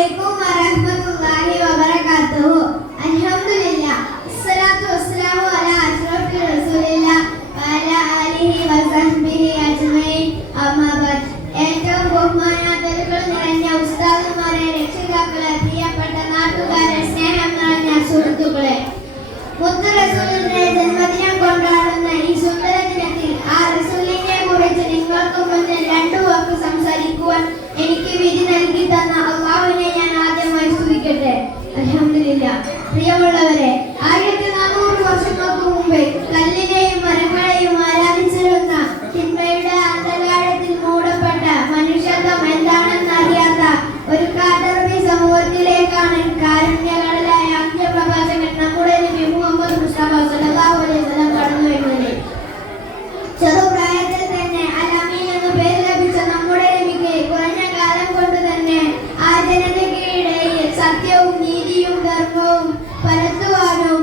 അലൈക്കും വറഹ്മത്തുള്ളാഹി വബറകാതുഹു. അൽഹംദുലില്ലാഹ് വസ്സലാത്തു വസ്സലാമു അലാ അഷ്റഫിർ റസൂലില്ലാഹ് വഅലാ ആലിഹി വസഹ്ബിഹി അജ്മഈൻ. അമ്മാ ബഅദ്. ഏറ്റവും ബഹുമാനാദരവുകൾ നിറഞ്ഞ ഉസ്താദുമാരെ, രക്ഷിതാക്കളെ, പ്രിയപ്പെട്ട നാട്ടുകാരെ, സ്നേഹം നിറഞ്ഞ സുഹൃത്തുക്കളെ, മുത്ത് റസൂലിന്റെ ജന്മദിനം കൊണ്ടാടുന്ന ഈ സുന്ദര ദിനത്തിൽ ആ റസൂലിനെ കുറിച്ച് നിങ്ങൾക്ക് മുന്നിൽ രണ്ടു വാക്ക് സംസാരിക്കുവാൻ എനിക്ക് വിധി നൽകി തന്ന അള്ളാഹുവിനെ ഞാൻ ആദ്യമായി സ്തുതിക്കട്ടെ. അൽഹംദുലില്ലാഹ്. പ്രിയമുള്ളവരെ, 1400 വർഷങ്ങൾക്ക് മുമ്പ് കല്ലിനെയും മരങ്ങളെയും ആരാധിച്ചിരുന്ന തിന്മയുടെ അന്ധകാരത്തിൽ മൂടപ്പെട്ട മനുഷ്യത്വം എന്താണെന്ന് അറിയാത്ത ഒരു കാട്ടറബി സമൂഹത്തിലേക്കാണ് കാരുണ്യകടലായ അന്ത്യപ്രഭാഷകൻ നമ്മുടെ നബി മുഹമ്മദ് മുസ്തഫ സല്ലല്ലാഹു അലൈഹി വസല്ലം കടന്നു വരുന്നത്. ചെറുപ്രായത്തിൽ തന്നെ അൽ-അമീൻ എന്ന പേര് ലഭിച്ച നമ്മുടെ നബിക്ക് കുറഞ്ഞ കാലം കൊണ്ട് തന്നെ ആ ജനതയ്ക്കിടയിൽ സത്യവും നീതിയും ധർമ്മവും പരത്തുവാനും